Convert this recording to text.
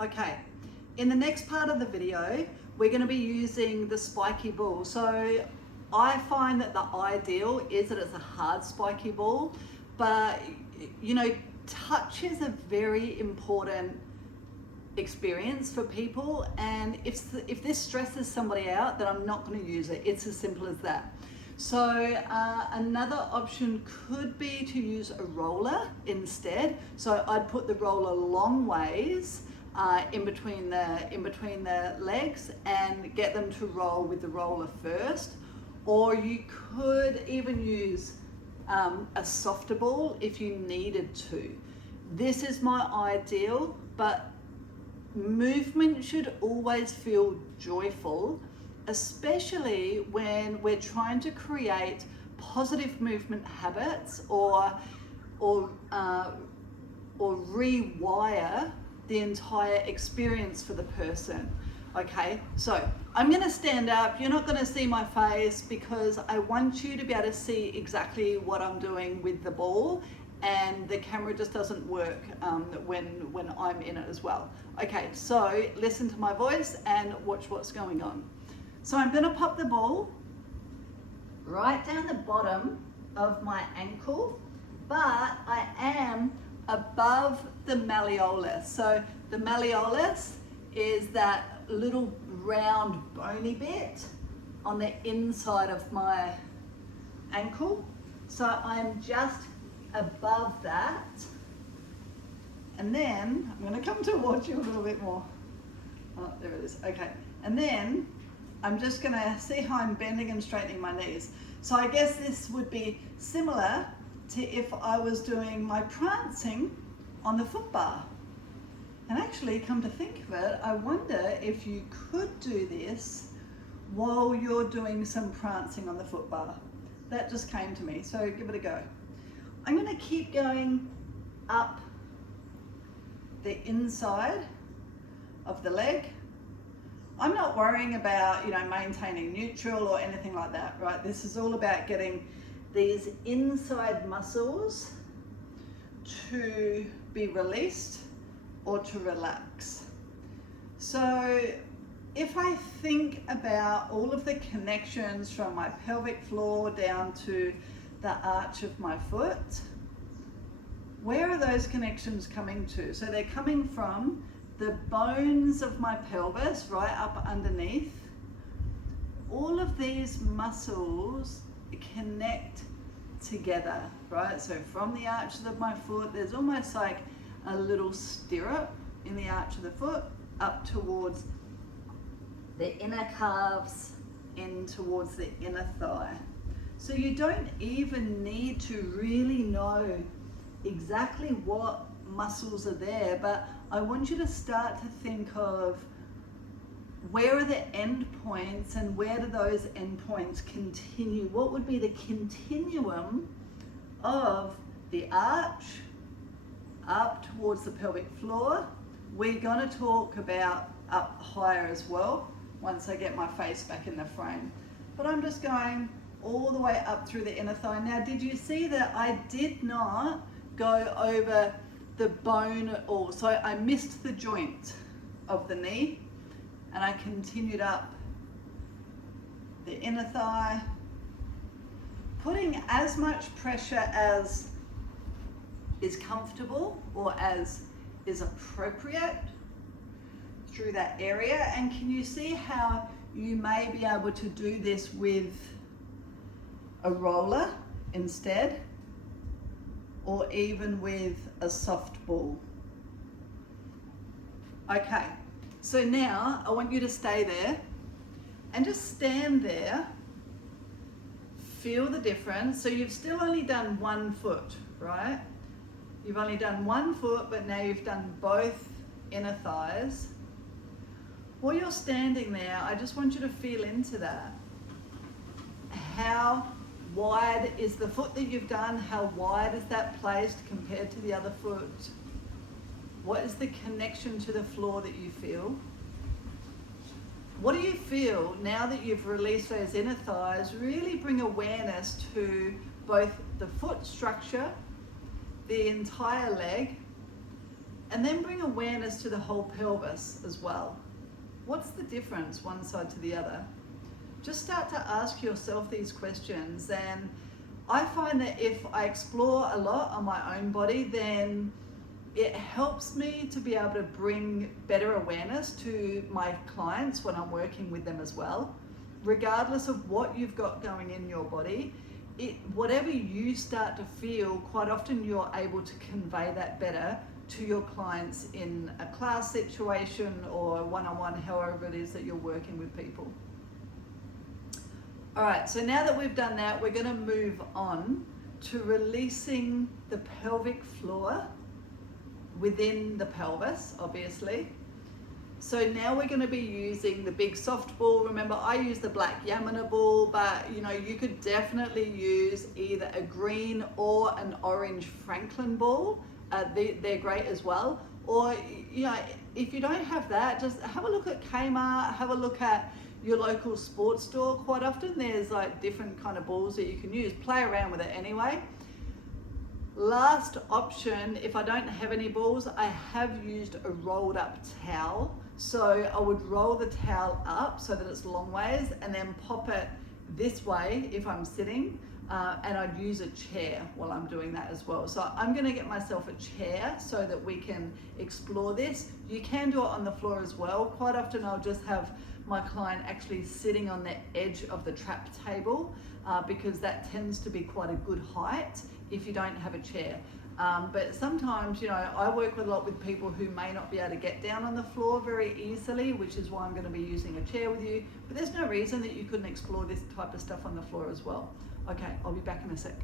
Okay, in the next part of the video, we're going to be using the spiky ball. So I find that the ideal is that it's a hard spiky ball, but you know, touch is a very important experience for people, and if this stresses somebody out, then I'm not going to use it. It's as simple as that. So another option could be to use a roller instead. So I'd put the roller long ways in between the legs and get them to roll with the roller first. Or you could even use a softer ball if you needed to. This is my ideal, but movement should always feel joyful, especially when we're trying to create positive movement habits or rewire the entire experience for the person. Okay, so I'm going to stand up. You're not going to see my face because I want you to be able to see exactly what I'm doing with the ball, and the camera just doesn't work when I'm in it as well. Okay, so listen to my voice and watch what's going on. So I'm going to pop the ball right down the bottom of my ankle, but I am above the malleolus. So the malleolus is that little round bony bit on the inside of my ankle. So I'm just above that, and then I'm going to come towards you a little bit more. Oh, there it is. Okay, and then I'm just going to see how I'm bending and straightening my knees. So I guess this would be similar to if I was doing my prancing on the foot bar. And actually, come to think of it, I wonder if you could do this while you're doing some prancing on the foot bar. That just came to me, so give it a go. I'm going to keep going up the inside of the leg. I'm not worrying about, maintaining neutral or anything like that, right? This is all about getting these inside muscles to be released or to relax. So if I think about all of the connections from my pelvic floor down to the arch of my foot, where are those connections coming to? So they're coming from the bones of my pelvis right up underneath. All of these muscles connect together, right? So from the arches of my foot, there's almost like a little stirrup in the arch of the foot up towards the inner calves, in towards the inner thigh. So you don't even need to really know exactly what muscles are there, but I want you to start to think of where are the end points and where do those end points continue? What would be the continuum of the arch up towards the pelvic floor? We're going to talk about up higher as well once I get my face back in the frame. But I'm just going all the way up through the inner thigh. Now, did you see that I did not go over the bone at all? So I missed the joint of the knee and I continued up the inner thigh, putting as much pressure as is comfortable or as is appropriate through that area. And can you see how you may be able to do this with a roller instead, or even with a soft ball? Okay, so now I want you to stay there and just stand there. Feel the difference. So you've still only done one foot, right? You've only done one foot, but now you've done both inner thighs. While you're standing there, I just want you to feel into that. How wide is the foot that you've done? How wide is that placed compared to the other foot? What is the connection to the floor that you feel? What do you feel now that you've released those inner thighs? Really bring awareness to both the foot structure, the entire leg, And then bring awareness to the whole pelvis as well. What's the difference one side to the other? Just start to ask yourself these questions. And I find that if I explore a lot on my own body, then it helps me to be able to bring better awareness to my clients when I'm working with them as well. Regardless of what you've got going in your body, whatever you start to feel, quite often you're able to convey that better to your clients in a class situation or one-on-one, however it is that you're working with people. All right, so now that we've done that, we're going to move on to releasing the pelvic floor within the pelvis, obviously. So now we're going to be using the big soft ball. Remember, I use the black Yamuna ball, but you could definitely use either a green or an orange Franklin ball. They're great as well. Or if you don't have that, just have a look at Kmart, have a look at your local sports store. Quite often there's like different kind of balls that you can use. Play around with it anyway. Last option, if I don't have any balls, I have used a rolled up towel. So I would roll the towel up so that it's long ways and then pop it this way if I'm sitting, and I'd use a chair while I'm doing that as well. So I'm going to get myself a chair so that we can explore this. You can do it on the floor as well. Quite often I'll just have my client actually sitting on the edge of the trap table, because that tends to be quite a good height if you don't have a chair. But sometimes, I work a lot with people who may not be able to get down on the floor very easily, which is why I'm going to be using a chair with you. But there's no reason that you couldn't explore this type of stuff on the floor as well. Okay, I'll be back in a sec.